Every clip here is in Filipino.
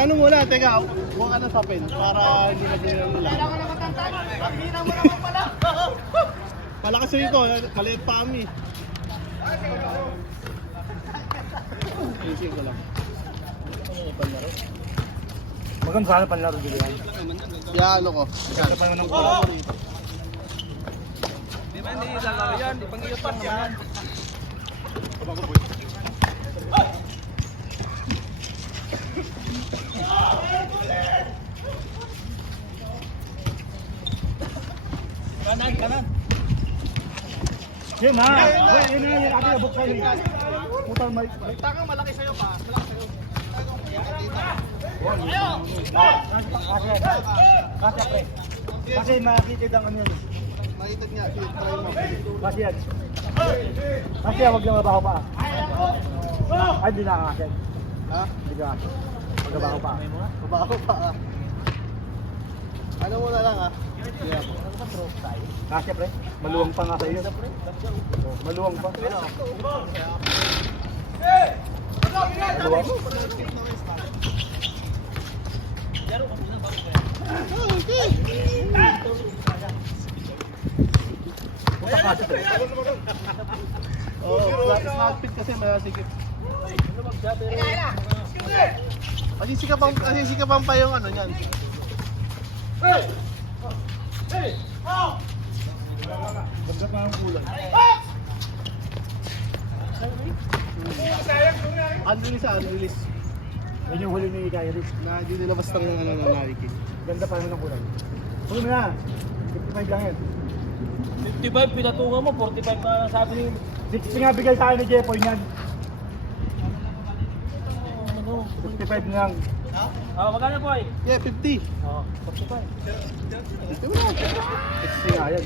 ano muna, teka, huwag ka na sa pen para hindi na binigyan nila. Kailangan na matantay. Pagkina mo naman pala. Malakas rin ko, maliit pa kami. Isip ko lang. Maganda sana panlaro dito yan. Yeah, ano ko? Maganda pa naman ng kulang. Di ba hindi lalaro yan? Di pang-iyot lang naman. Kanan. Jim ha! Yun na yung ating abok sa'yo. Putang may... Takang malaki sa'yo pa. Kasi pre. Kasi makikitid ang ano yun. Makitag niya, try mo. Kasi yan. Kasi wag lang mabaho pa. Ay, hindi na kasi. Ha? Hindi ka. Magbabaho pa. Mabaho pa ah. Ano mo na lang ah? Yeah. Kasi pre, maluwang pa nga sa'yo. Maluwang pa. Maluwang? Puta kasi pre. Snapfit kasi masikip. Kasi sikapan pa yung ano niyan. Bagkat na ang kulay. Unrelease. Yan yung huli ni Kyrie. Na di nilabas ng ano na Nike. Ganda pa naman ang kulay. Huwag mo na. 55 lang yan. 55, pinatungan mo. 45 na lang sabi ni... 60 nga bigay sa akin ni Jepoy niyan. 55 lang. Magkano po eh? Yeah, 50. Oo, 45. Ito mo. 60 nga yan.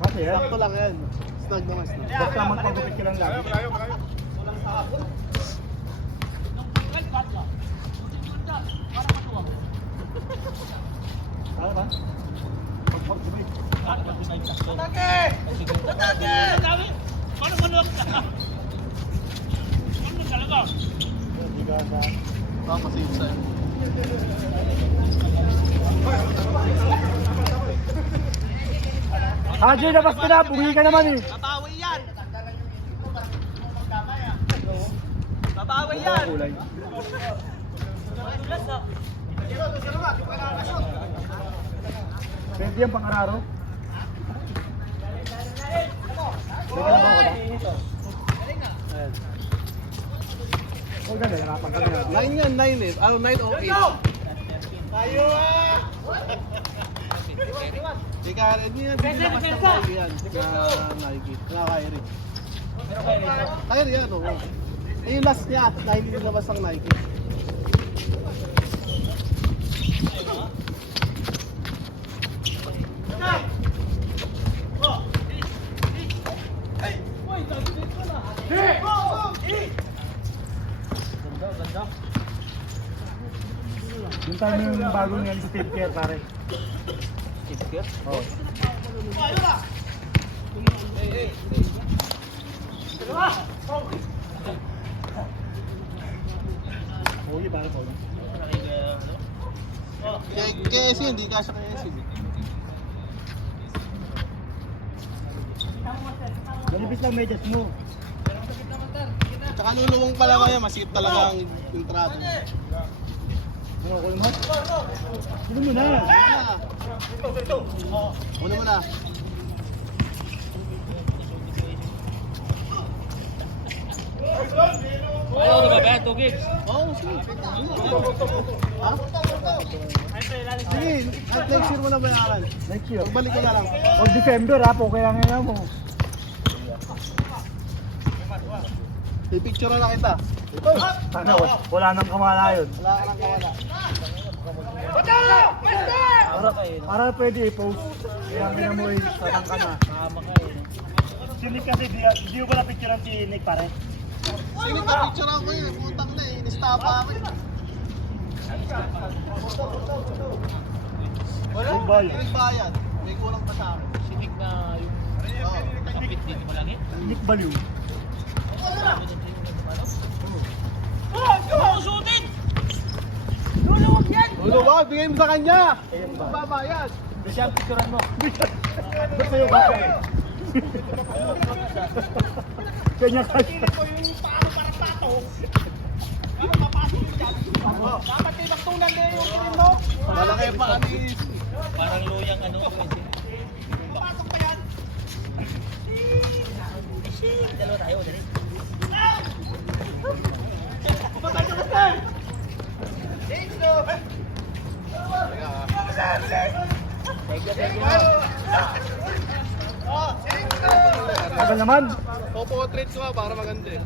Kasi yan. Sakto lang yan. Snag naman snag. Basta magpagupit ka lang lagi. Ano ba? Pagpagupit. Paano maluwag ka? Ano talaga? Hindi ka sa... Papasave sa'yo. Haji, labas ka na! Bumili ka naman eh! Babawi yan! Babawi yan! Kulay. Pwede yan pang-araro? Pwede na ba ako ba? Ayan. Huwag na, nahirapan ka na. 9 yan, 9 eh. Ano, 9 o 8. Tayo ah! Ika, hindi yan. Hindi nakas ng Nike yan. Nike. Kyrie. Kyrie yan, oo. Eh, yung last niya, na hindi nilabas ng Nike. Yung time yung bagong yan sa Steve Kerr, pare. Steve Kerr? Oo. Pogi, pare, pogi. Kaya SC, hindi kasha kaya SC. Malipis lang medyas mo. Tsaka luluwang pala kaya, masikip talaga ang entrada. Ano, kulo mo? Kulo mo na. Una mo na. Ayaw na ba ba? 2 gigs? Oo, sige. Ha? Sige, at next year mo na bayaran. Next year. Pagbalik ko na lang. O December ha, po kaya ngayon mo. Pipicture na kita. Sana, wala nang kamala yun. Wala ka lang kawala. Para pwede i-post. Kaya minamoy, tatang ka na. Tama ka eh. Si Nick kasi, di mo pala picture ang si Nick pare. Sige, pipicture ako yun. Putang na eh. Inistapa ako yun. Wala? Big bayad. Big bayad. May kulang pa sa akin. Sinig na yung kapit din mo lang eh. Nick Baliw. Oh! Susutin! bigay mo sa kanya. Babayad. Siya ang picturean mo. Ba't sa'yo ba? Kanya ka. Malaki pa anis. Parang luyang ano. Dalawa tayo, dali. Tagal naman. Popo treats mo para maganda eh.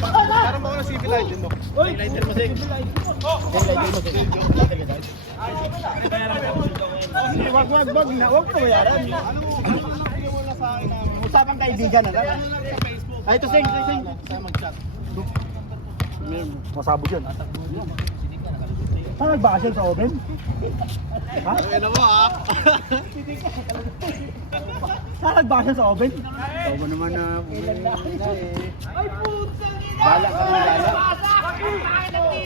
Parang mo na civil light din mo. Uy! Lighter mo, Sing. Lighter mo, Sing. Wag na. Wag na bayaran. Usapang kaibigan na lang. Ay, ito sing. Saya mag-chat. Masabog yun. Saan nagbakasyon sa oven? Ha? Ano mo ha? Saan nagbakasyon sa oven? Ikaw naman na. Bala ka ng bala.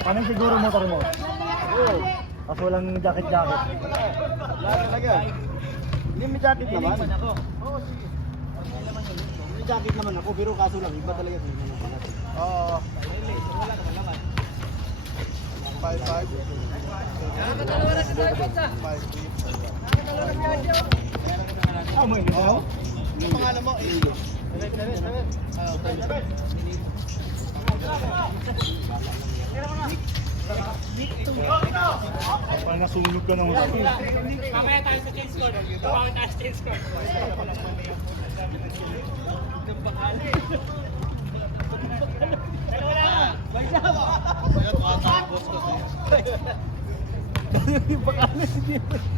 Ano siguro motor mo? Oo. Kaso walang jacket-jacket. Wala talaga. Hindi may jacket naman. May jacket naman ako, pero kaso lang, iba talaga. Oo. 5-5. Ah, mo yun. Ano pangalan mo? Parang nasunog ka ng ulo. Mamaya tayo sa change score. Mamaya tayo sa change score.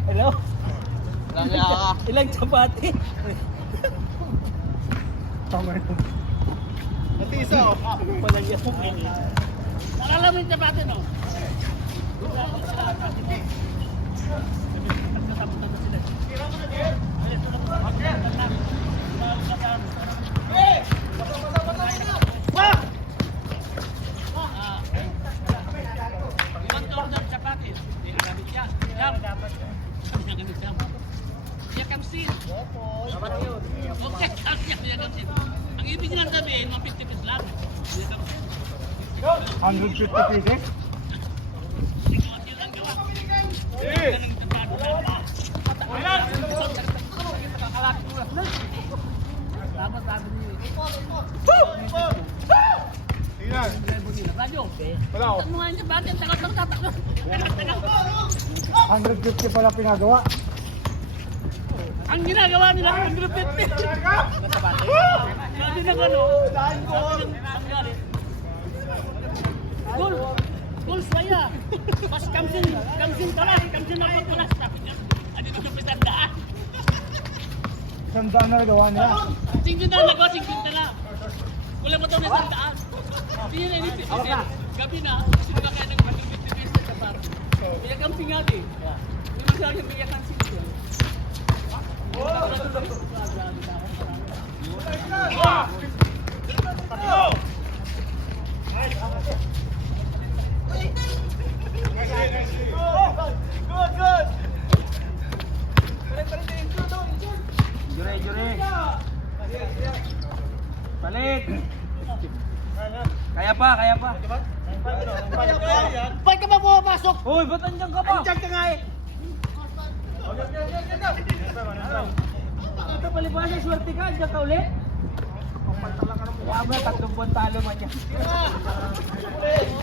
Hello? Ilang chapati? Tama yun. Natisa oh. Palagyan mo. Nakala mo yung chapati, no? Ang ibig lang sabihin, 150 pesos lang. 150 pieces? Tingnan. Radyo. Wala oh. Ano nga yung bakit? Tagal. 150 pala pinagawa. Ang ginagawa nila, 150. Sabi ng ano, dahil ko. Gol, saya. Pas kamsin ako tulas. Sabi niya, ano dito pa sandaan? Sandaan na nagawa niya. 50 na nagawa, 50 na. Wala mo daw na sandaan. Hindi na inisip. Gabi na, sino ba kaya nag-50 pesos sa bar? Biyak ang pingati. Hindi masyado biyak ang sityo. Jure. Palit. Kaya pa. Ba't ka ba pumapasok? Hoy, ba't andyan ka pa? Andiyan ka nga eh. Ito palibasa, swerte ka, andyan ka ulit. Kaya ba, 3 buwan talo man yan.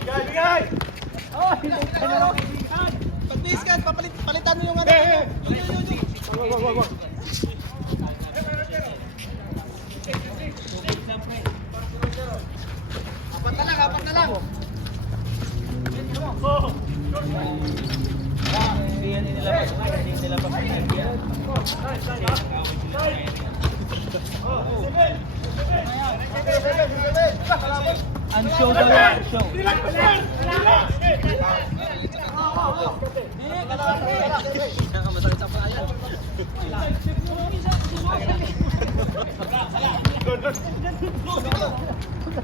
Bigay! Oh, hindi ka na lang kaibigan. Pag-discount, palitan mo yung ano. Wag. Apat na lang. Hindi yan nilabas. Hindi nilabas. Unshow daw yan, unshow. Masakit sa paa yan.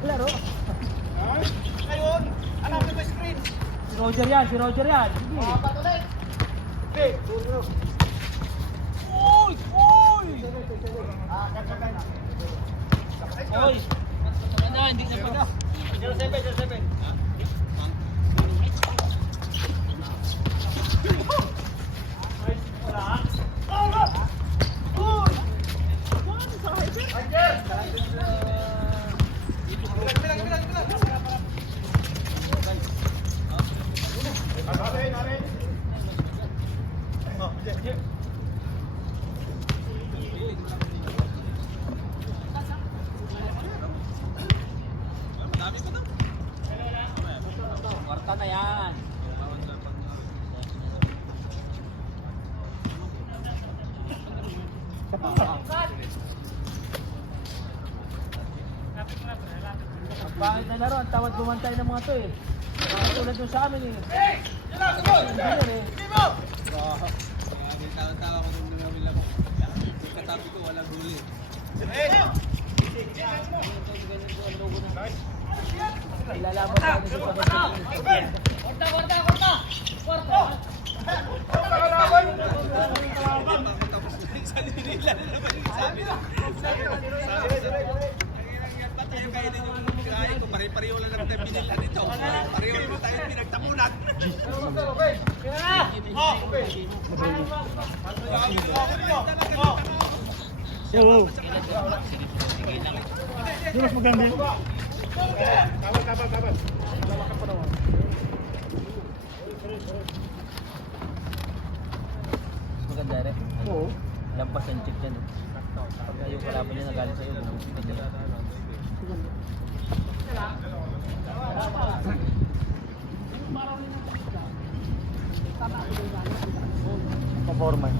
Laro. Ngayon, hanapin mo screen. Si Roger yan, si Roger yan. Sige. Patuloy. Okay. Uy! Uy! Uy! Ano, hindi na pa. 07. Kwarta na yan. Ang pangit na laro, ang tawad bumantay ng mga to eh. Tulad nung sa amin eh. Engineer eh. Tawa ko nung namin lang. Katabi ko walang huli. Ilalaban tayo sa pagkakas. Sa nila na naman yung sabi na. Ba't tayo kayo din yung kaya ko? Pare-pareho lang naman tayo binila nito. Pareho naman tayo pinagtapunan. Yo. Sino mas maganda? Maganda rin. Oo. Lampas ang check yan. Pag yung kalaban niya nagaling sa'yo, maganda. Performance.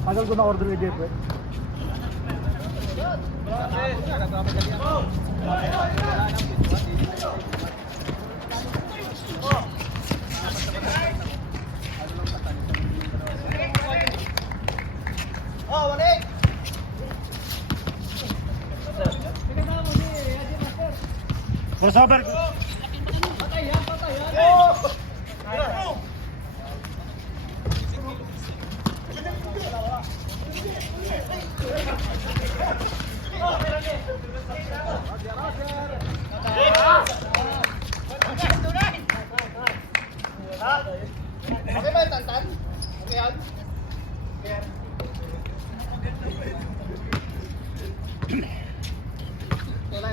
Tagal ko na order ni Jeff eh. Crossover. Okay ba, Tantan? Okay yan?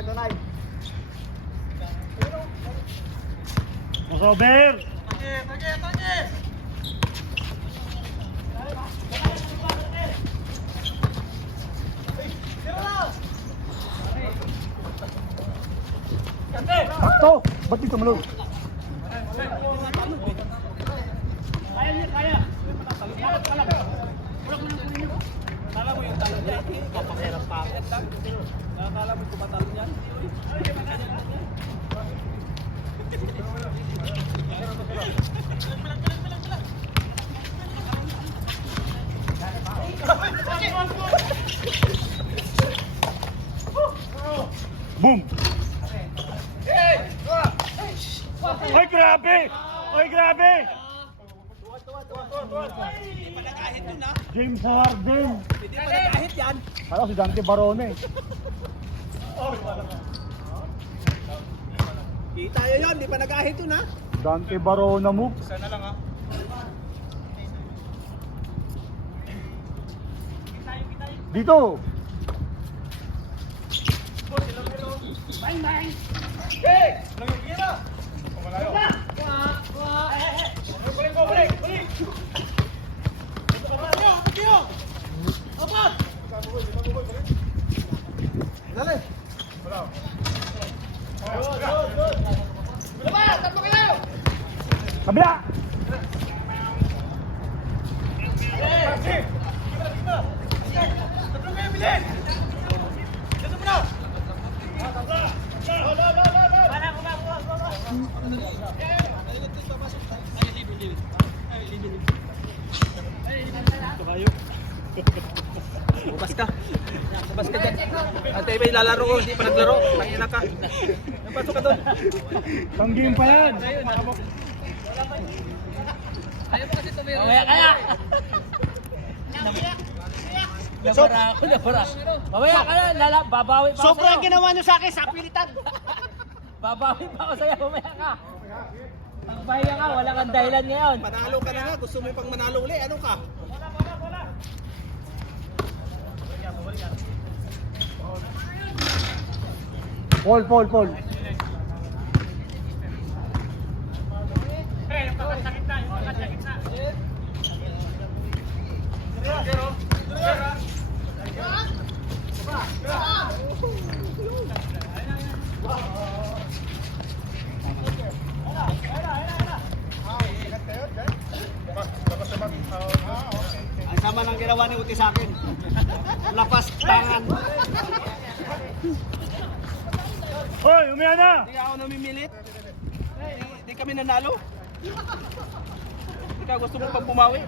Tunay. Crossover. Sakto! Ba't di tumalog? Kala mo yung talon niya, kapakirap pa ako. Kala mo tumatalon yan. Boom! Ay, grabe! Ay, grabe! Hindi pa nagahit yun ha. James Harden! Hindi pa nagahit yan. Kala ko si Dante Barone. Kita nyo yun, hindi pa nagahit yun ha. Dante Barone move. Sana lang ha. Dito! Dali. Kabila! iba yung lalaro ko, hindi pa naglaro. Tangina ka. Napasok ka doon. Pang game pa yan. Mamaya kaya! Nabara ako, nabara. Mamaya ka na, babawi pa ako Sobrang sa'yo. ginawa nyo sa akin sa pilitan. Babawi pa ako sa'yo, mamaya ka. Pagpahinga ka, wala kang dahilan ngayon. Panalo ka na nga, gusto mo pang manalo uli, ano ka? Paul. Ang sama ng ginawa ni Uti sa akin. Lapas tangan. Hoy, umiya na! Hindi ako namimilit. Hindi kami nanalo. Ikaw gusto mo pang pumawi.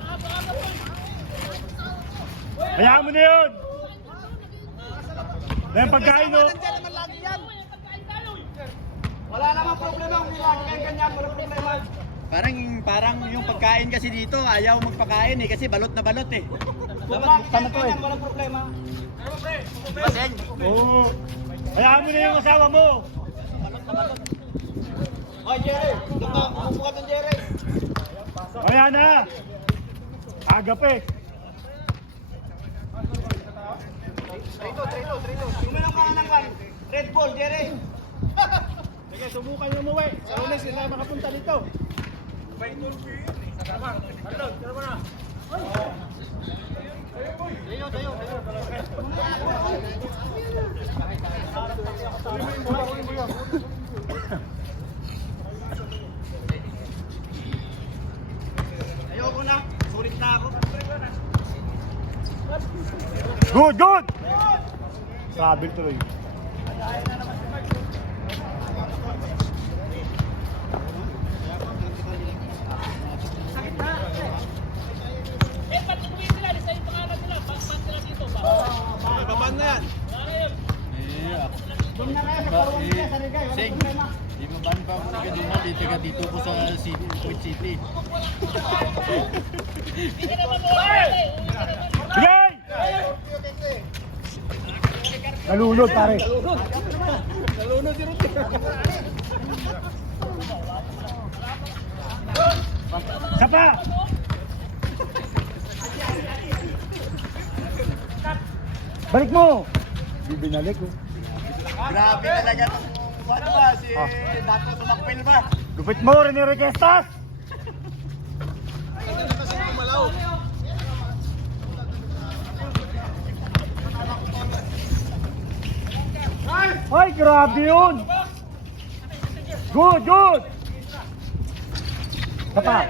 Hayaan mo na yun! Dahil pagkain, no? Wala namang problema kung lagi kayong ganyan. Wala problema. Parang yung pagkain kasi dito, ayaw magpakain eh kasi balot na balot eh. Kung lagi kayong ganyan, walang problema. Oo. Hayaan mo na yung asawa mo! Hoy, Jerry. Bumubukat ng Jerry. Hayaan na! Aga pa eh. Trito. Uminom ka ng Red Bull, Jerry. Sige, subukan nyo umuwi. Sa Lunes, hindi tayo makapunta dito. Ayoko na. Sulit na ako. Good! Sabi tuloy. Eh, patuloy sila, sa yung pangalan nila, pan sila dito. Babaan na yan. Doon na kayo sa Paruan niya, sa Rigay. Walang problema. Di ba ban pa ako kaduma dito ko sa Kuwait City. Hindi ka naman mawala eh. Sige! Nalunod, pare. Nalunod si Ruti. Isa pa! Balik mo! Di binalik oh. Grabe talaga. Ano ba si Dato Sumakpil ba? Lupit mo, Rene Requestas! Kasi kumalaw. Ay, grabe yun! Good! Isa pa!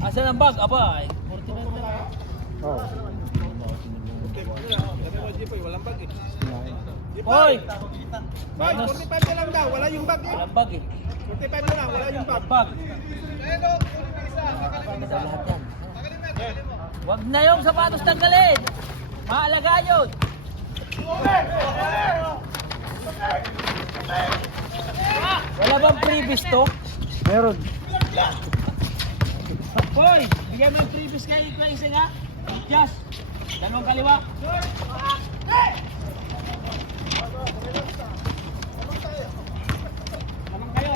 Asan ang bag? Aba, ay. Oh. Walang bag eh. Hoy! Bag, 45 na lang daw, wala yung bag eh. Walang bag eh. 45 na lang, wala yung bag. Bag. Sa lahat yan. Wag na yung sapatos tanggalin. Maalaga yun. Wala bang previous to? Meron. Hoy! Bigyan mo yung previous kay isa nga. Just. Dalawang kaliwa.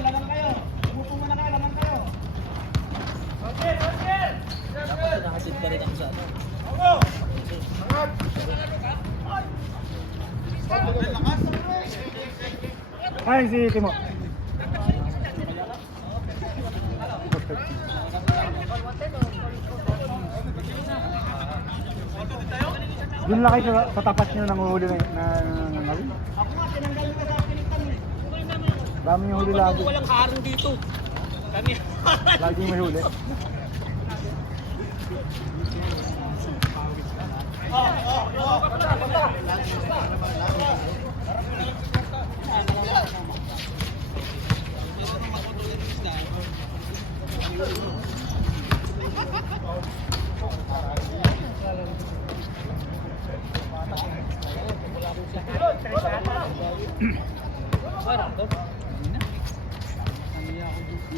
Lamang kayo. Umupo muna kayo, lamang kayo. Dapat nakasit ka rin ako sa ano. Ay, si Timo. Doon lang kayo sa tapat nyo nang huli na nangawin. Ako nga, tinanggal nyo na sa pilitan eh. Dami yung huli lagi. Walang harang dito. Kami. Lagi may huli.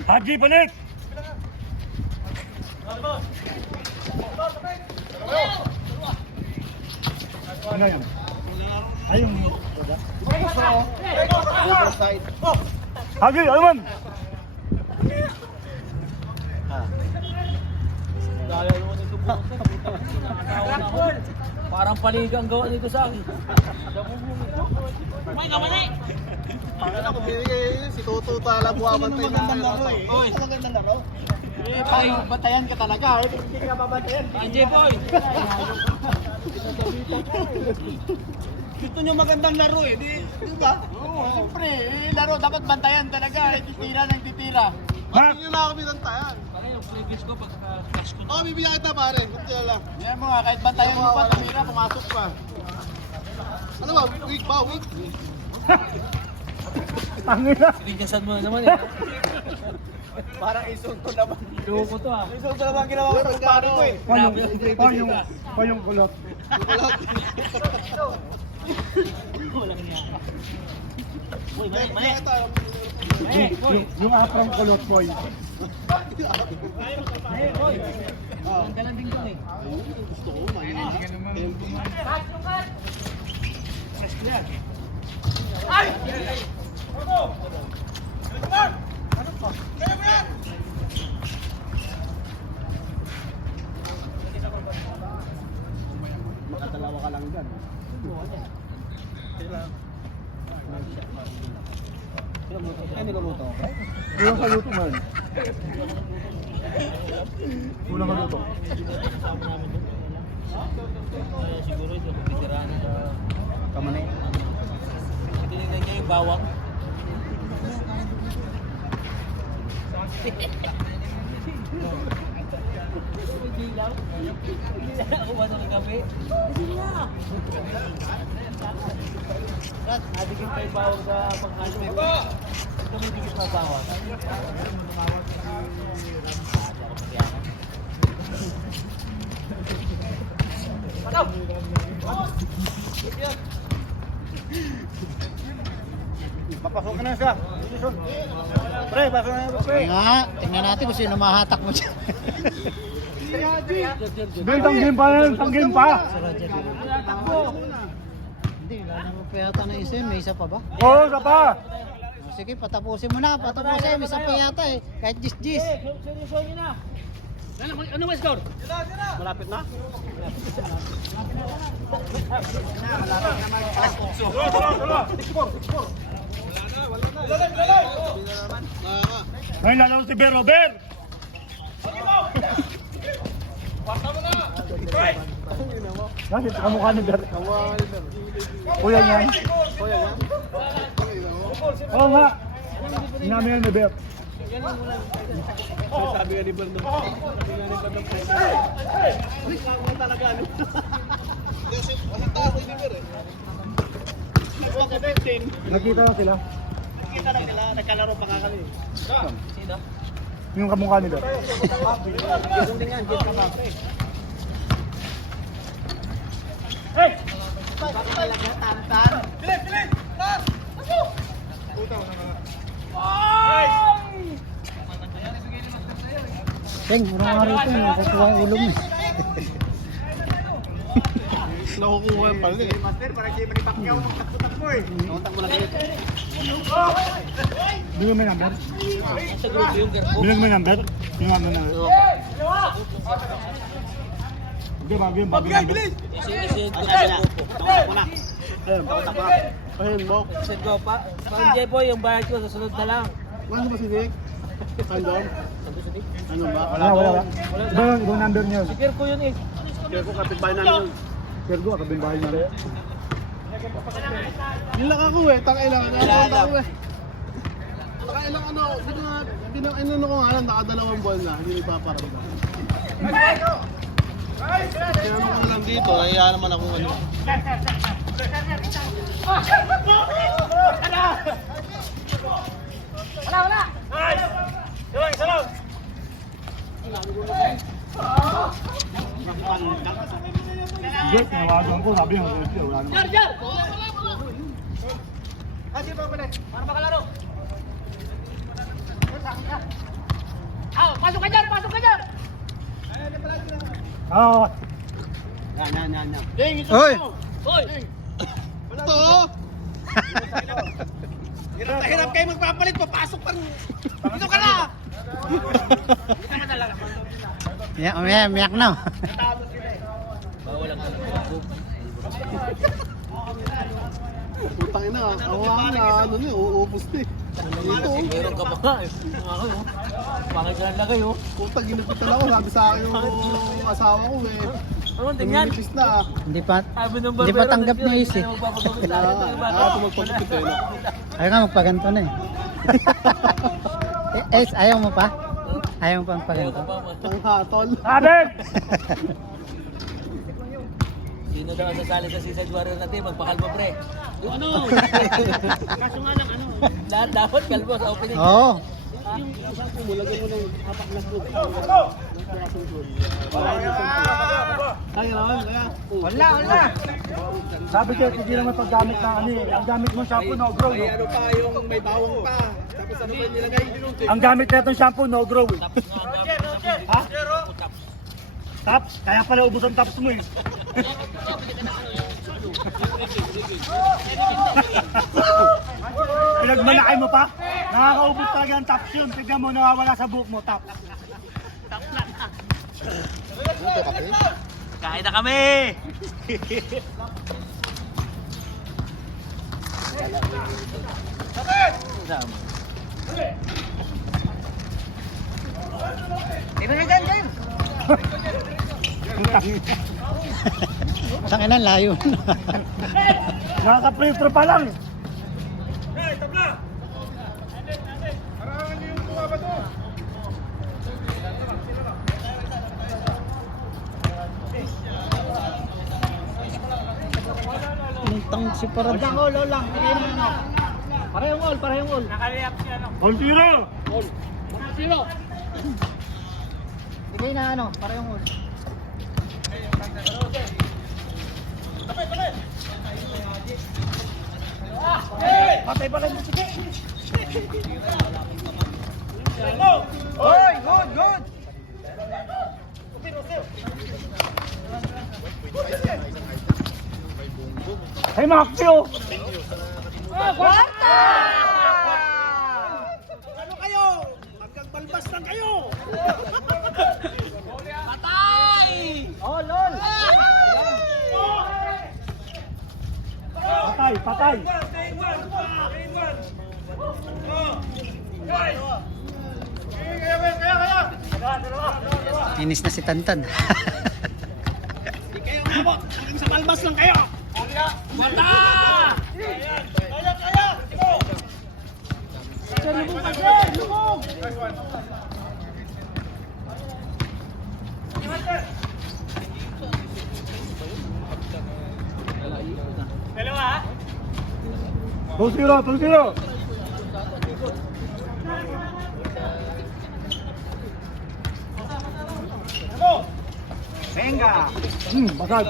Haji, balik! Ano yan? Ay, yung... Overside. Haji, ano man? Parang paliga ang gawa dito sa akin. May kamali! Ano ako binigay si Toto tala buwabantay na ako. Oy, magandang laro. Eh, parang bantayan ka talaga. Hindi ka babantayan. AJ Boy! Gusto nyo magandang laro eh, di ba? Oo, siyempre, laro dapat bantayan talaga, titira ng titira. Bakit nyo na ako binantayan? Pare, yung previous ko pagka-cash ko. Oo, bibigyan kita pare. Kunti na lang. Yan mo nga, kahit bantayan mo pa, tumira, pumasok pa. Ano ba? Week ba? Week? Tangina! Pinyasan mo naman eh. Parang isunto naman. Loko to ah. Isunto naman ginawa ko ng pare ko eh. Yung kulot. Walang niya. Uy, mali, mali. Bibigyan kita. Yung aprang kulot, boy. Ang galang din ko eh. Gusto ko, mahilig ka naman. Makatalawa ka lang dyan. Ay, niluluto ko. Kulang ka luto man. Kulang ka luto. Siguro ito, titiraan sa... Kamanay. Tinignan niya yung bawang. Dilaw. Ako ba ng gabi? Dilaw. Nadigin pa yung bawang sa pangkano. Kami digit na bawang. Papasok ka na siya. Pre, pasok na siya, pre. Nga, tingnan natin kung sino mahatak mo dyan. Ben, tanggim pa yan, tanggim pa! Hindi, wala naman pa yata na isa yun. May isa pa ba? Oo, isa pa! Sige, patapusin mo na. Patapusin, may isa pa yata eh. Kahit gis-gis. Seryoso nyo na. Ano ba score? Malapit na? May lalaro si Ber, Robert! Bakit? Kamukha ni Ber. Kuya niyan. Oo nga. Inami yan ni Ber. Sabi nga ni Bernard. Sabi nga ni Bernard. Talaga ano? Kasi walang taas ni Ber eh. Nakita na sila. Kita na sila, nagkalaro pa nga kami. Sino? Yung kamukha ni Ber. Yung din yan, dyan ka pa, pre. Teng, murang nga rito. Nakukuha ang ulo mo. Nakukuha yung pala eh. Master, parang kayo manipakyaw magtakbo eh. Nakutak mo lang dito. Bigyan mo yung number? Sa grupo yung garbo. Bilang mo yung number? Yung ano na. Okay, bagay yung bagay. Isin ko sa grupo. Nakutak mo na. Nakutak mo na. Ayun mo. Isin ko pa. Pang J-Boy, yung bayad ko sa sunod na lang. Ano ba si Nick? Sandom? Ano ba? Wala. Ibang number niya. Sikir ko yun eh. Kaya ko kapitbahay namin yun. Kergo, kabinbahay na rin. Yun lang ako eh. Takailang ano ako eh. Takailang ano. Inano ko nga lang. Nakadalawang buwan na. Hindi ipaparamdam. Kaya naman ko lang dito. Kaya naman akong ano. Hindi, tinawagan ko. Sabi yung wala naman. Jar, Jar! Para makalaro. Pasok ka dyan! Pasok ka dyan! Oo. Ding, ito Hoy! mo. Hoy! Ito! Hirap na hirap kayo magpapalit, papasok pa rin. Dito ka na! Miyak na. Putang ina, awa na, ano niya, uubos na eh. Ito, Meron ka pa nga eh. Pangit na lagay oh. putang ginapitan ako, sabi sa akin yung asawa ko eh. Ano tingnan? Numinipis na ah. Hindi pa tanggap ni Ace eh. Ako magpagupit eh. no? Ayaw nga magpaganto na eh. Ace, ayaw mo pa? Ayaw mo pa magpaganto? Ang hatol. Abel! Sino daw ang sasali sa Seaside Warrior natin? Magpakalbo pre. Yung ano? Kaso nga lang ano? Lahat dapat kalbo sa opening. Oo. Mulagyan mo ng hapak na scoop. Ay, naman, kaya. Wala. Sabi ko, hindi naman paggamit na ano eh. Ang gamit mo shampoo, no grow. No? Ano pa yung may bawang pa. Tapos ano ba yung nilagay? Ang gamit na itong shampoo, no grow. Eh. Ha? Taps? Kaya pala ubos ang taps mo eh. Pinagmalakay mo pa? Nakakaubos talaga ang taps yun. Tignan mo, nawawala sa buhok mo, taps. Kain na kami! Tangina, layo na. Nakaka-filter pa lang. Lintang si Parad. Parehong all. Naka-react siya ano? All zero. Sino? Bigay na ano, parehong ul. Patay pala yung sige. Hoy, good. Hey, mga kapyo. Ano kayo? Hanggang balbas lang kayo. Patay! Patay. Inis na si Tantan. Hindi kayo mabot. Hanggang sa balbas lang kayo. Mata! Dalawa? 2-0. Venga. Basag.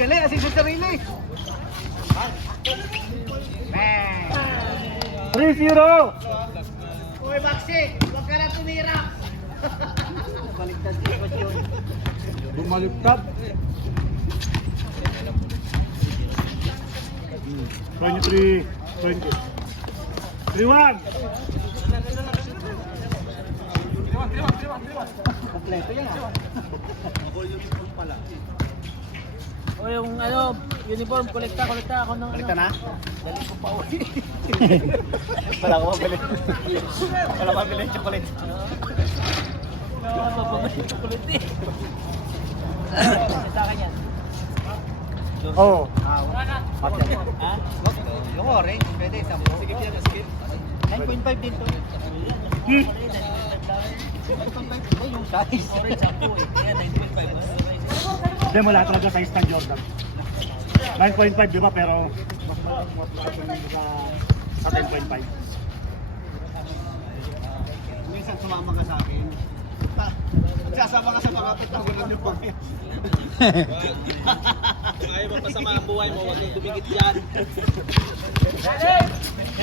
Gali, asin sa sarili. 3-0. Uy, Maxi, huwag ka na tumira. Bumaliktad. 23, 20. 3-1. O yung ano, uniform, kolekta ako ng Balik ka na? Dali ko pa uwi. Wala ko mabili. Wala mabili yung chocolate. Wala pa ba yung chocolate eh. Sa akin yan. Oo. Wala na. Ha? Yung orange, pwede, 10. Sige, yan, sige. 9.5 din to. Yung size. Orange, 10 eh. Kaya 9.5. Hindi mo lahat talaga size ng Jordan. 9.5 di ba, pero mas malakas sa 10.5. Minsan sumama ka sa akin. Magsasama ka sa mga pitagulan yung pangit. masama ang buhay mo, huwag kang dumikit dyan.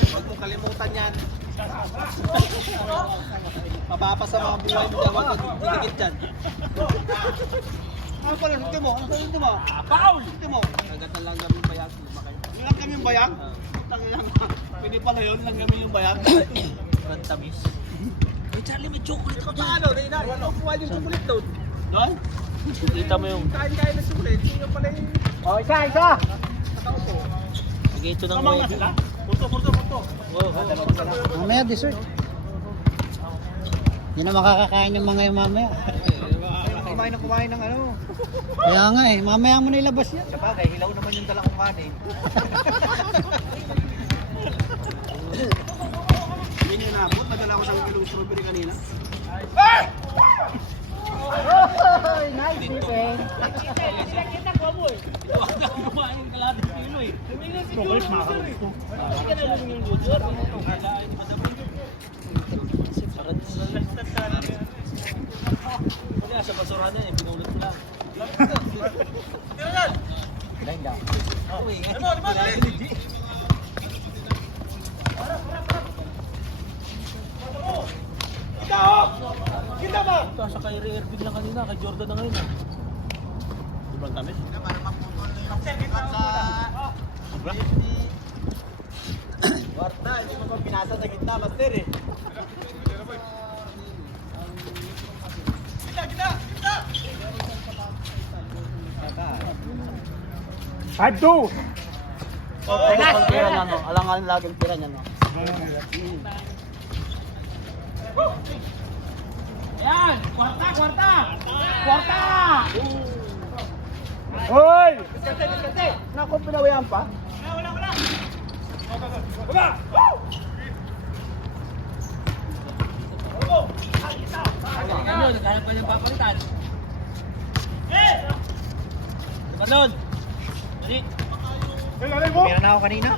Huwag mong kalimutan yan. Mapapasama ang buhay mo dyan, huwag kang dumikit dyan. Ano pala, hindi mo? Ano pala, hindi mo? Paul! Hindi mo? Nagatan lang kami bayag, lumakay. Lang kami yung bayang? Tangilang. Pwede pala yun, lang kami yung bayang. Ang tamis. Ay, Charlie, may chocolate ka paano? Reyna, wala ko kuha yung chocolate doon. Doon? Kita mo yung... Kain-kain na chocolate, sino pala yung... Oh, isa! Sige, ito ng Kamang na sila? Purto. Mamaya dessert. Hindi na makakakain yung mga yung mamaya. Kumain ng ano. Kaya nga eh, mamaya mo na ilabas yan. Sabagay, hilaw naman yung dalang kumain. Hindi niyo naabot, nadala ko sa kilong strawberry kanina. Oh, nice defense. Kita ko mo eh. Huwag na kumain ng kalating kilo eh. Tumingin si Chocolate, Juro. makakagusto. Hindi ka na luming yung Juro. Kaya sa basurahan yan, pinulot mo lang. Ilan daw? Ito sa kay Irving lang kanina, kay Jordan na ngayon. Sobrang tamis. Warta, hindi mo pa pinasa sa gitna, master eh. Five, two! Pera niya, no? Alang-alang laging pera niya, no? Yan! Kwarta! Hoy! Naku, pinawihan pa? Ano, naghanap pa niyang papalitan. Malon! Dali. Pera na ako kanina.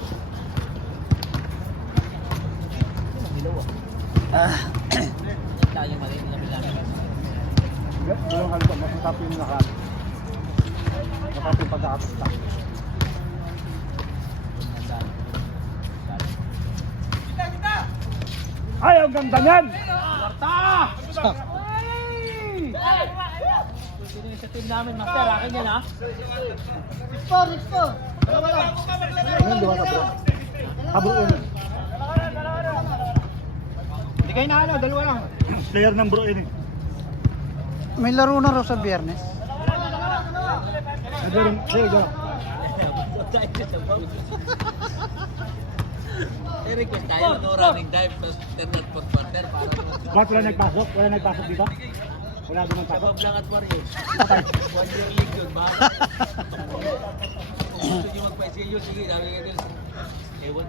Tayo mali na namin. Yung halba, mas matapin yung lahat. Matapin pag-aapos ka. Ay, ang ganda niyan! Sa team namin, master, akin yan ha. Ayun, di ba sa bro? Habro yun. Hindi kayo na ano, dalawa lang. Player ng bro yun eh. May laro na raw sa biyernes. Nagulong, sige, I-request tayo ng running dive, tapos turn at fourth quarter para Ba't wala nagpasok? Wala nagpasok dito? Wala din nagpasok? Bob lang at Warriors. 1 year league yun, ba? Kung gusto nyo magpa-SKU, sige, sabi nga din. Ewan.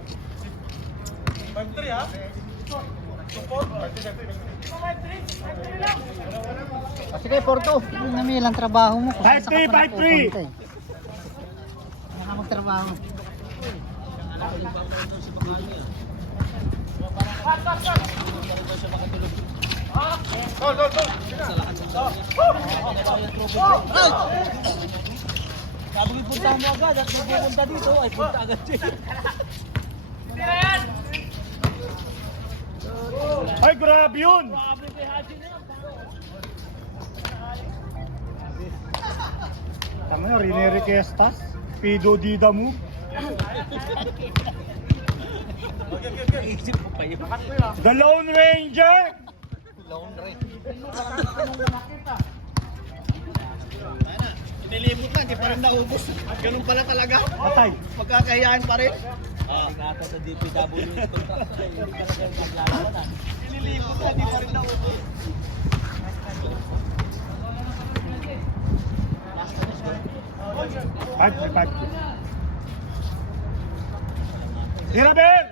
Sige, Porto. Namilang trabaho mo. Kung saan 5-3, ka pa 5-3. napupunta eh. Kaya ka magtrabaho. Sabi ko, punta mo agad at magpupunta dito, ay punta agad siya. Ay, grabe yun! Tama na, Rene Requestas, Pido Dida move. Isip mo pa yun. The Lone Ranger! Lone Rain. Nilibot na, hindi pa rin naubos. Ganun pala talaga. Patay. Pagkakahiyaan pa rin. Tingatan sa DPW contract ay hindi talaga yung maglalaban na. Nilibot na, hindi pa rin naubos. Five. Hirabel!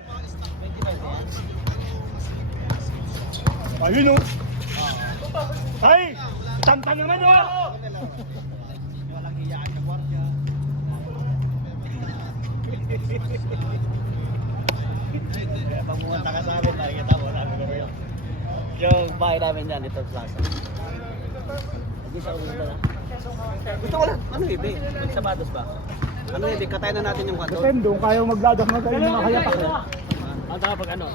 Ayun o. Ay! Tantang naman o! Walang hiyaan na kwartya. Kaya pag pumunta ka sa amin, nakikita mo, namin ko yun. Yung bahay namin yan, Little Plaza. Hindi siya umunta na. Gusto ko lang, ano ibe? Sapatos ba? Ano yun, katayin na natin yung kwanto. Depende, kung kaya magladas na tayo mga hayapak eh. Ang tama pag ano?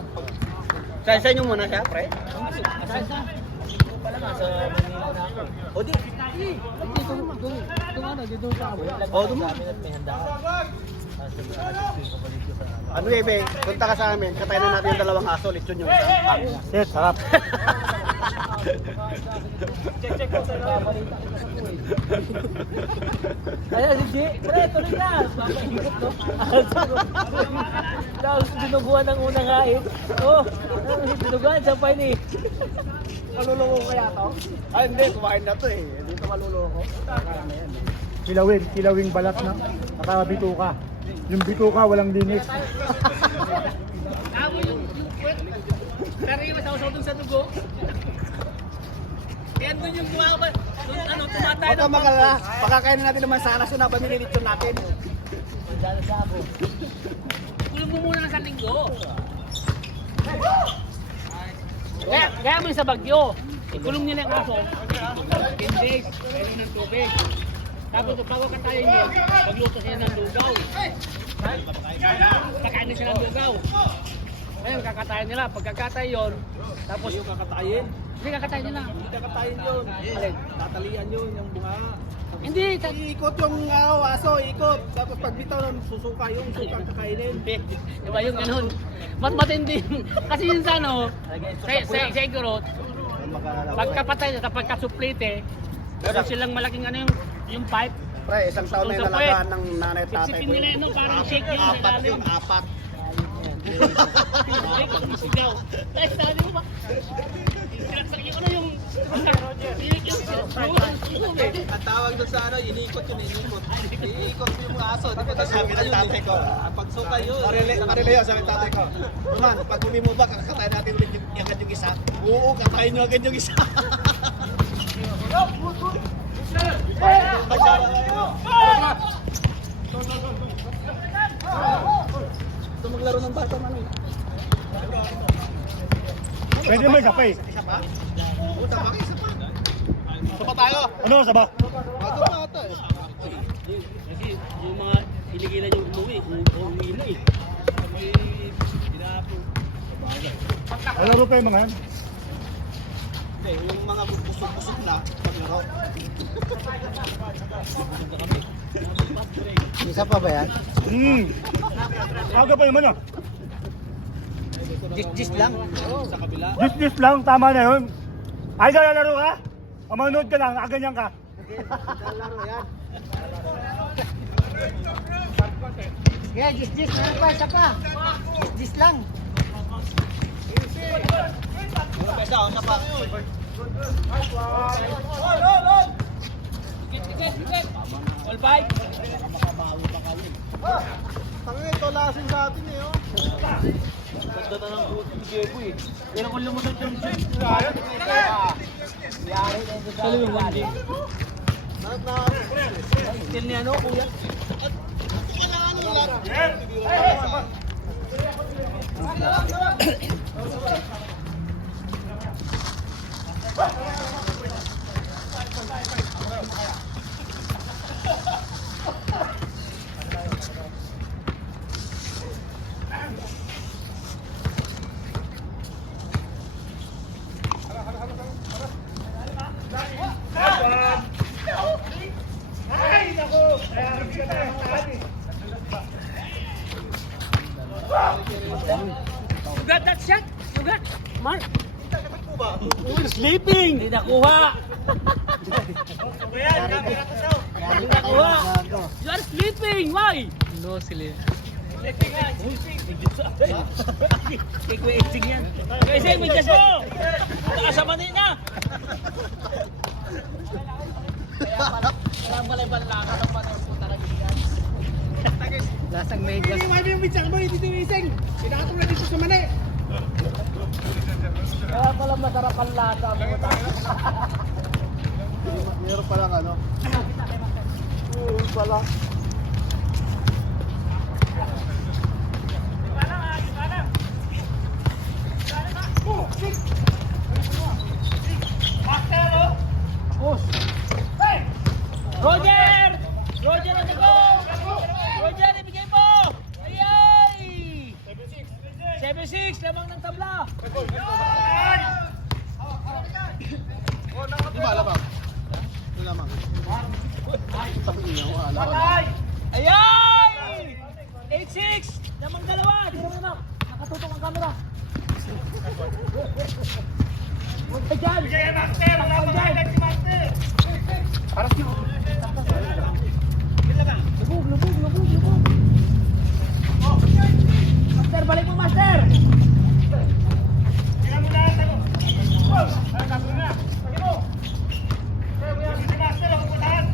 Sa inyo muna siya, pre. O di. O, dumo. Ano eh, be? Punta ka sa amin, katayin na natin yung dalawang aso, lechon yung isa. Yes, sarap. Check ko sa balita ko sa kuwi. Ayan, si G. Pre, tuloy na. Papaikot, no? Tapos dinuguan ng unang hain. Oh, dinuguan, sampay ni. Maluloko kaya to? Ay, hindi, kumain na to eh. Dito maluloko. Ano yan eh. Kilawing balat na. Nakabituka. Yung bituka walang linis. Tama yung kwet. Pero yung masawasaw dun sa dugo. Kaya dun yung tumatay Huwag kang magalala. Pagkakainin natin naman sana so na pamili lechon natin. Kulong mo muna ng sa linggo. Kaya mo yung sa Bagyo. Ikulong nila yung aso. 10 days. Kailan ng tubig. Tapos bago katayin yun, magluto sila ng lugaw. Kakain sila ng lugaw. Ngayon, kakatayin nila. Pagkakatayin yun, tapos Yung kakatayin. hindi kakatayin nila. Hindi kakatayin yun. Alin, tatalian yun, yung bunga. Hindi, Iikot yung aso, ikot. Tapos pag bitaw nun, susuka yung sukang kakainin. hindi. Diba yung ganun? Mas matindi. Kasi yun sa ano, sa igorot, pagkapatay, kapag kasuplite, meron silang malaking ano yung pipe. Pre, isang taon na yung nalagaan ng nanay at tatay Sipsipin ko. nila yun, parang shake yun. Apat yun, apat. Shake yung sigaw. Tapos sabi mo ba? Yung ano yung... Ang tawag doon sa ano, inikot yun, inikot. Iikot yung aso, di ba? Sabi ng tatay ko. Pag suka yun. Nakareleo, sabi ng tatay ko. Naman, pag bumimo ba, kakatayin natin ulit yung agad yung isa. Oo, katayin nyo agad yung isa. Ito maglaro ng bata man. Pwede mo isa pa eh. Isa pa? Puta pa, isa pa. Isa pa tayo. Ano sa ba? Bago pa ata eh. Kasi yung mga iligilan yung umuwi na eh. Wala rin pa yung mga yan. Hindi, yung mga busog-busog na paglaro. Isa pa ba yan? Aga pa yung ano. Jis lang. Sa kabila. Dis lang, tama na yun. Ay, lalaro ka? O manood ka lang, ganyan ka. Laro yan. Kaya jis. Meron pa, isa pa. Jis lang. Isa, isa pa. All five. Tangin, ito lasing sa atin eh. Oh. Ganda na ng buti ni Diego eh. Kailan ko lumusot yung Salo yung wali. Still ni ano, kuya? You got that shot? You got? Mark? Sleeping! Hindi nakuha! Hindi nakuha! You are sleeping! Why? No sleep. Sleeping yan! Sleeping yan! Kasi may gas mo! Nakasamanin niya! Kaya pala ibang laka ng panay po talaga yan. Lasang megas. Hindi yung bitsang mo, hindi tinising. Pinakatong na dito sa mani. Kaya pala masarap ang lasa. Meron palang ano. Pala. Roger! Roger on the go! 6! Damang dalawa! Di naman na! Nakatutok ang camera! Huwag ka dyan! Bigay kay Master! Wala pang highlight si Master! Lubog! Master, balik mo, Master! Tingnan mo na! Ay, tapos na! Sige mo! Si Master, ang putahan!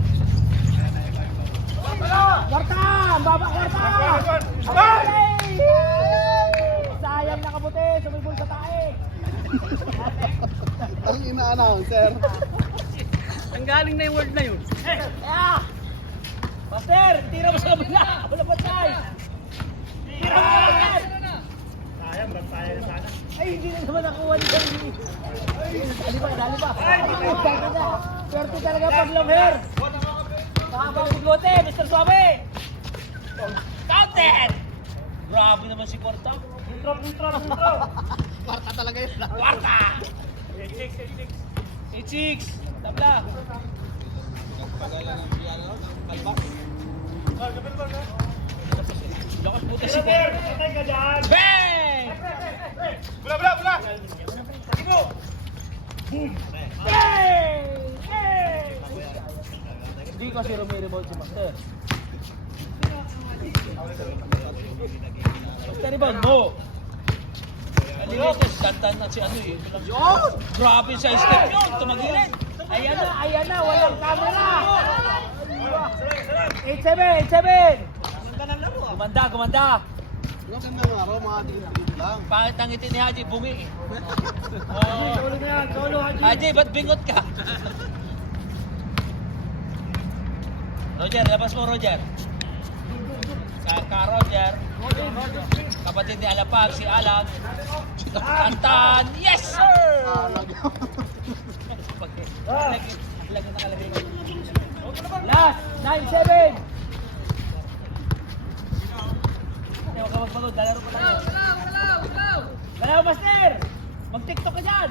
Kwarta! Ang baba, kwarta! Sayang nakabuti! Sumibol sa tae! Ang ina-announcer. Ang galing na yung word na yun. Kaya! Master, tira mo sa kabila! Wala pa tayo! Tira mo sa kabila! Sayang, magpaya na sana. Ay, hindi na naman nakuha ni Sandy. Dali pa. Swerte talaga pag long hair. Nakabang biglote, Mr. Suave. Counted! Grabe naman si Kwarta. Intro! Kwarta talaga yun. Kwarta! 8-6. Tabla. Lakas puti si Master, Kwarta. patay ka dyan! Bang! Bula! Sige mo! Bang! Hindi kasi rebound si Master. Master, rebound mo! Kanilitis, dantan na si ano eh. Grabe sa step yun, tumagilid. Ayan na, walang camera. 8-7. Gumanda. Huwag kang nangaro, mga tingin lang. Pangit ang ngiti ni Haji, bungi eh. Haji, ba't bingot ka? Roger, labas mo Roger. Ka Roger. Kapatid ni Alapag, si Alag. Tantan, yes sir! Last, 9-7. Huwag ka magpagod, lalaro pa tayo. Galaw, Master! Mag-tiktok ka dyan!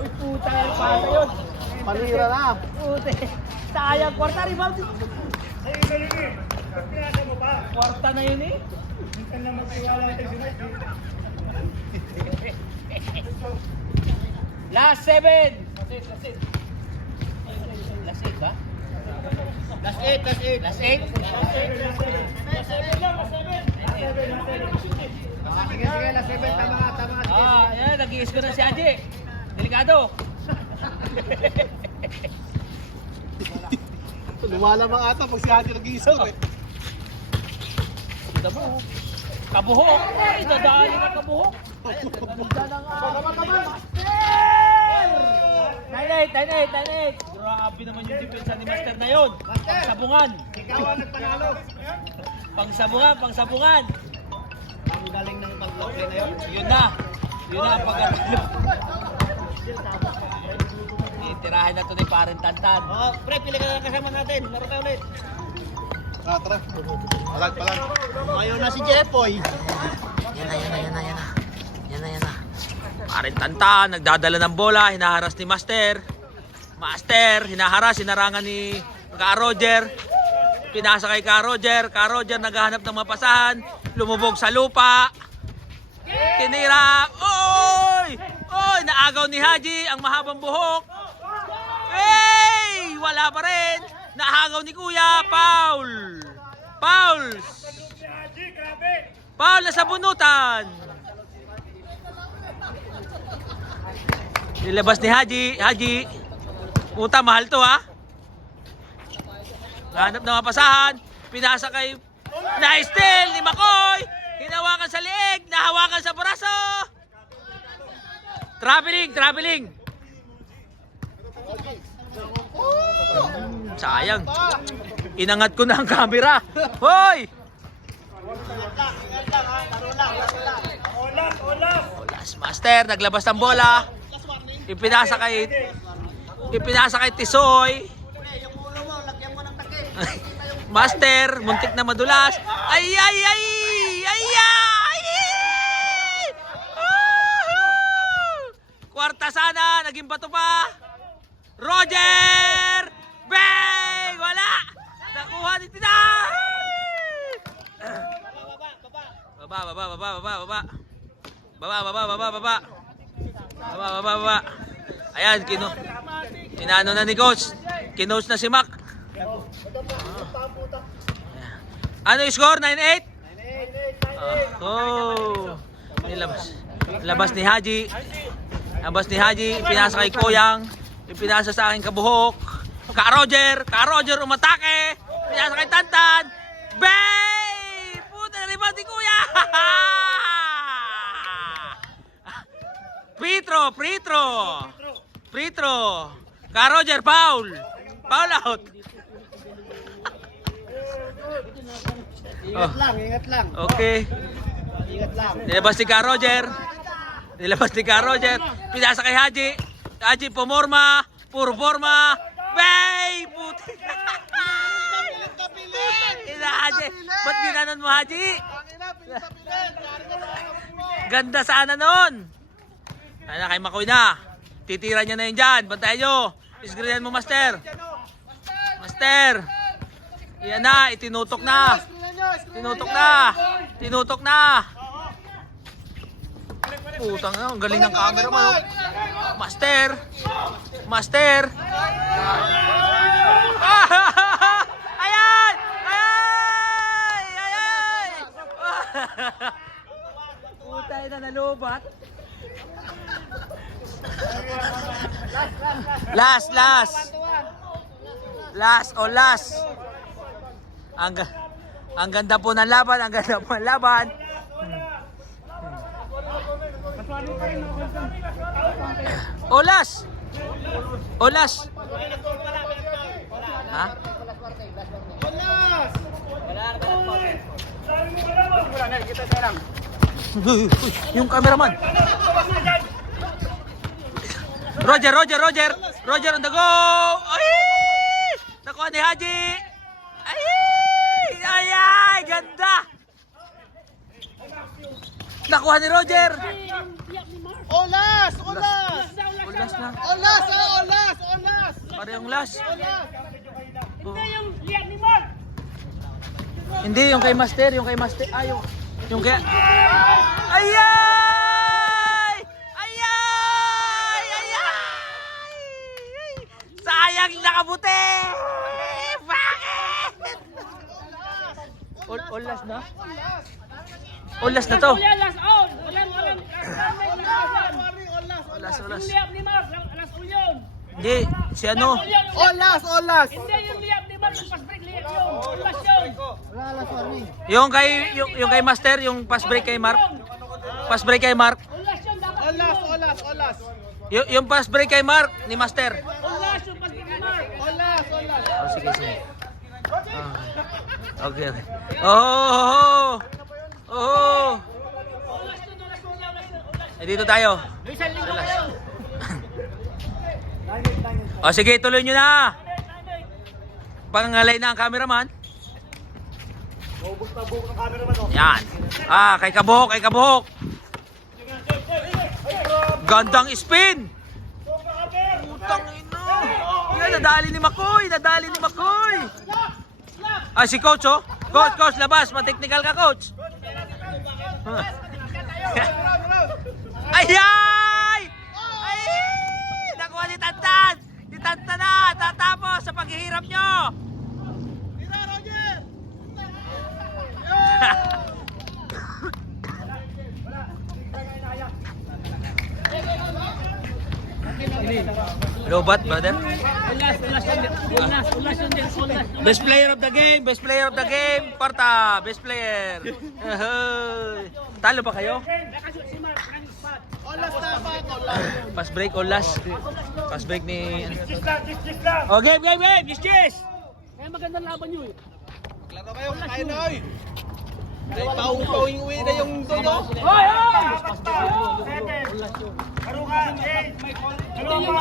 Uy, puta yung pasa yun! Panira na. Puti! Sayang, kwarta rebound! Sa'yo na yun eh! Pinasa mo pa! Kwarta na yun eh! Minsan lang magtiwala ito si Mike. Last 7! Last 8 ba? Last 8! Sige, last 7. Tama. Yan, nag-iis ko na si Haji. Delikado. Lumalamang ata pag si Hati nag-iisaw eh. Kita mo. Kabuhok. Ay, dadali ka kabuhok. Ganda ng Master! 9-8. Grabe naman yung depensa ni Master na yun. Pangsabungan. Ikaw ang nagpanalo. Pangsabungan. Ang galing ng pag-okay na yun. Yun na ang pagkatalo. Itirahin na ito ni Paren Tantan. Oh, pre, pili ka na kasama natin. Laro ka ulit. Tara. Palag. Ayaw na si Jepoy. Yan na. Paren Tantan, nagdadala ng bola, hinaharas ni Master. Hinaharas, hinarangan ni Ka Roger. Pinasa kay Ka Roger. Ka Roger naghahanap ng mapasahan. Lumubog sa lupa. Tinira. Oy! Naagaw ni Haji ang mahabang buhok. Hey! Wala pa rin. Naagaw ni Kuya. Foul! Foul na sa bunutan. Nilabas ni Haji. Puta, mahal to ha. Hanap ng mapasahan. Pinasa kay na-steal ni Makoy. Hinawakan sa leeg. Nahawakan sa braso. Traveling. Sayang. Inangat ko na ang camera. Hoy! Olas Master, naglabas ng bola. Ipinasa kay Tisoy. Master, muntik na madulas. Ay! Kwarta sana, naging bato pa. Roger! Bang! Wala! Nakuha ni Tina! Baba. Ayan, inano na ni coach. Kinoach na si Mac. Ano yung score? 9-8? Labas ni Haji. Pinasa kay Koyang. Pinasa sa aking kabuhok. Ka Roger umatake. Pinasa kay Tantan. Bay! Puta, rebound si Kuya! Free throw. Ka Roger, foul out. Ingat lang. Okay. Ingat lang. Nilabas ni Ka Roger. Pinasa kay Haji, pumorma. Puro forma. Bay! Puti. Haji. Ba't ginanon mo, Haji? Ganda sana nun. Ayan na, kay Makoy na. Titira niya na yun dyan. Bantayan nyo. Isgrinan mo, Master. Yan na, itinutok na. Putang na, ang galing ng camera mo. Master. Ayan! Putay na, nalubat. Last. Ang ganda po ng laban. Olas. Ha? Uy, yung cameraman. Roger on the go. Ay! Nakuha ni Haji. Ay, ganda. Nakuha ni Roger. Olas! Olas na. Olas! Parehong last. Hindi yung liyak ni Mark. Hindi, yung kay Master. Yung kay... Ay! Sayang nakabuti! Bakit? Olas na? Olas na to. Last on. Walang. Olas. Yung liyak ni Mark. Last on yun. Hindi, si ano? Olas! Hindi yung liyak ni Mark. Yung fast break liyak yun. Last yun. Wala alas warning. Yung kay Master, yung pass break kay Mark. Last yun dapat. Olas! Yung pass break kay Mark ni Master. Last yung fast break ni Mark. Oh, sige. Okay. Oh. Dito tayo. O sige, tuloy nyo na. Pangangalay na ang cameraman. Yan. Kay Kabuhok. Gandang spin. Putang ina. Yan, nadali ni Makoy. Si coach, oh. Coach, labas. Ma-technical ka, coach. Ay! Nakuha ni Tantan na. Tatapos sa paghihirap nyo. Tira, Roger! Robot, brother. Ulas yun din. Best player of the game. Parta, best player. Talo pa kayo? Olas dapat! Pass break o last? Pass break ni... Oh, game! Yes! Kaya magandang laban nyo eh. Klaro kayo, kakain na oy! Ay, pauwi na yung todo! Hoy! Karungan! Ito yung